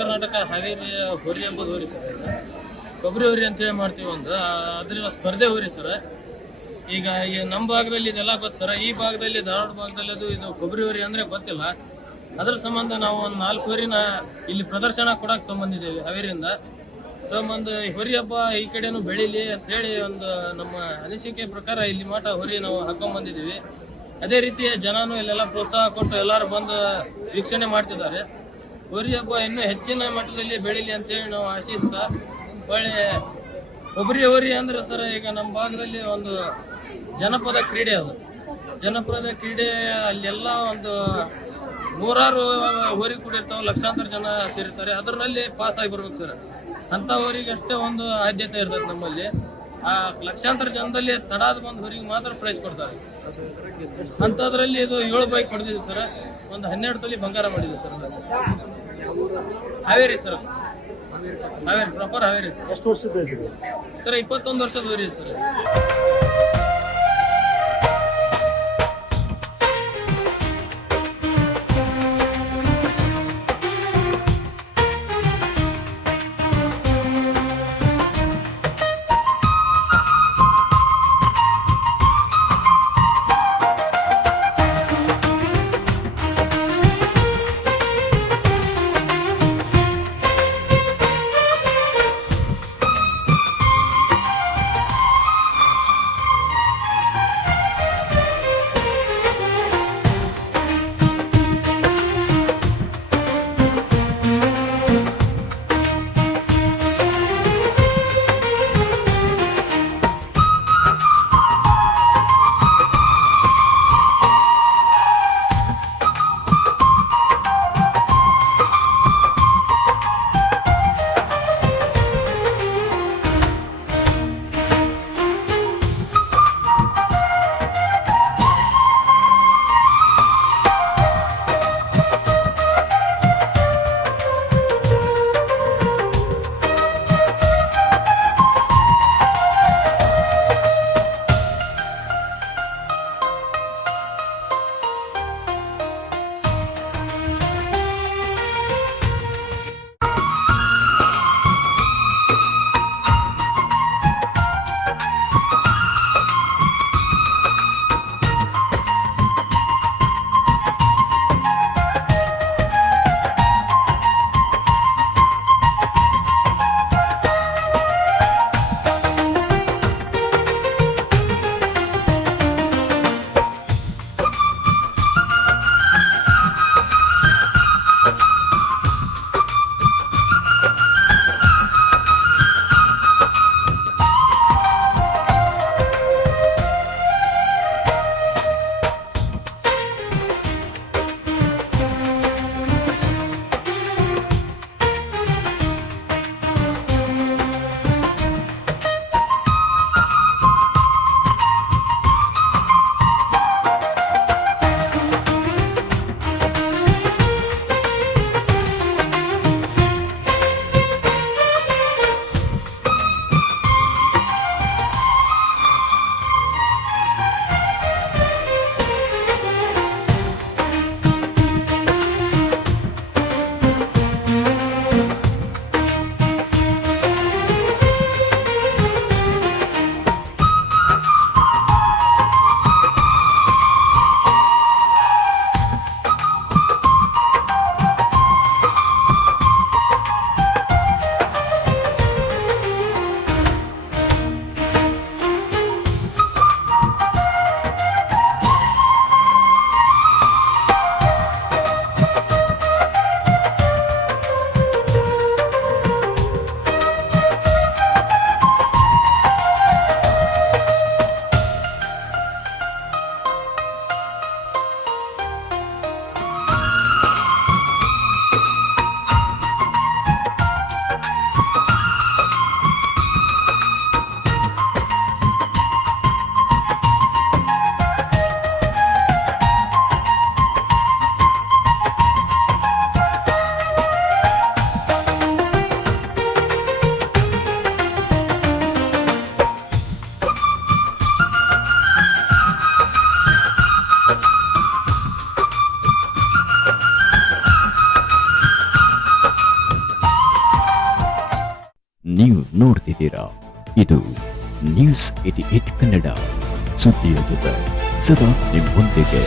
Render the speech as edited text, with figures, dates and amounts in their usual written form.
ಕರ್ನಾಟಕ ಹಾವೇರಿ ಹೋರಿ ಎಂಬುದು ಹೋರಿ ಸರ್. ಕೊಬ್ಬರಿ ಹೋರಿ ಅಂತೇಳಿ ಮಾಡ್ತೀವಿ ಒಂದು, ಅದ್ರಿಂದ ಸ್ಪರ್ಧೆ ಹೋರಿ ಸರ್. ಈಗ ನಮ್ಮ ಭಾಗದಲ್ಲಿ ಇದೆಲ್ಲ ಗೊತ್ತು ಸರ್. ಈ ಭಾಗದಲ್ಲಿ ಧಾರವಾಡ ಭಾಗದಲ್ಲಿ ಅದು ಇದು ಕೊಬ್ಬರಿ ಹೋರಿ ಅಂದ್ರೆ ಗೊತ್ತಿಲ್ಲ. ಅದ್ರ ಸಂಬಂಧ ನಾವು ಒಂದು 4 ಹೋರಿನ ಇಲ್ಲಿ ಪ್ರದರ್ಶನ ಕೊಡಕ್ ತಗೊಂಬಂದಿದ್ದೇವೆ ಹಾವೇರಿಯಿಂದ. ತಗೊಂಬಂದು ಹೋರಿ ಹಬ್ಬ ಈ ಕಡೆನೂ ಬೆಳೀಲಿ ಅಂತ ಹೇಳಿ ಒಂದು ನಮ್ಮ ಅನಿಸಿಕೆ ಪ್ರಕಾರ ಇಲ್ಲಿ ಮಾಟ ಹೋರಿ ನಾವು ಹಾಕೊಂಡ್ಬಂದಿದ್ದೀವಿ. ಅದೇ ರೀತಿ ಜನನು ಇಲ್ಲೆಲ್ಲ ಪ್ರೋತ್ಸಾಹ ಕೊಟ್ಟು ಎಲ್ಲರೂ ಬಂದು ವೀಕ್ಷಣೆ ಮಾಡ್ತಿದ್ದಾರೆ. ಹೋರಿ ಹಬ್ಬ ಇನ್ನೂ ಹೆಚ್ಚಿನ ಮಟ್ಟದಲ್ಲಿ ಬೆಳೀಲಿ ಅಂತೇಳಿ ನಾವು ಆಶಿಸ್ತಾ, ಒಳ್ಳೆ ಕೊಬ್ಬರಿ ಹೋರಿ ಅಂದ್ರೆ ಸರ್ ಈಗ ನಮ್ಮ ಭಾಗದಲ್ಲಿ ಒಂದು ಜನಪದ ಕ್ರೀಡೆ ಅದು. ಜನಪದ ಕ್ರೀಡೆ ಅಲ್ಲೆಲ್ಲ ಒಂದು 100 ಹೋರಿ ಕೂಡಿರ್ತಾವೆ, ಲಕ್ಷಾಂತರ ಜನ ಸೇರಿರ್ತಾರೆ. ಅದರಲ್ಲಿ ಪಾಸ್ ಆಗಿ ಬರ್ಬೇಕು ಸರ್. ಅಂತ ಹೋರಿಗೆ ಅಷ್ಟೇ ಒಂದು ಆದ್ಯತೆ ಇರ್ತದೆ ನಮ್ಮಲ್ಲಿ. ಆ ಲಕ್ಷಾಂತರ ಜನದಲ್ಲಿ ತಡಾದ ಒಂದು ಹೋರಿಗೆ ಮಾತ್ರ ಪ್ರೈಸ್ ಕೊಡ್ತಾರೆ. ಅಂತದ್ರಲ್ಲಿ ಇದು 7 ಬೈಕ್ ಹೊಡೆದಿದೆ ಸರ್. ಒಂದು 12 ತೊಲಿ ಬಂಗಾರ ಮಾಡಿದೆ sir. Haveri sir, Haveri proper Haveri. ಎಷ್ಟು ವರ್ಷದ ಸರ್ 21 ವರ್ಷದ ಹೋರಿ ಸರ್. ನೋಡ್ತಿದ್ದೀರಾ. ಇದು ನ್ಯೂಸ್ 88 ಕನ್ನಡ, ಸುದ್ದಿಯ ಜೊತೆ ಸದಾ ನಿಮ್ಮೊಂದಿಗೆ.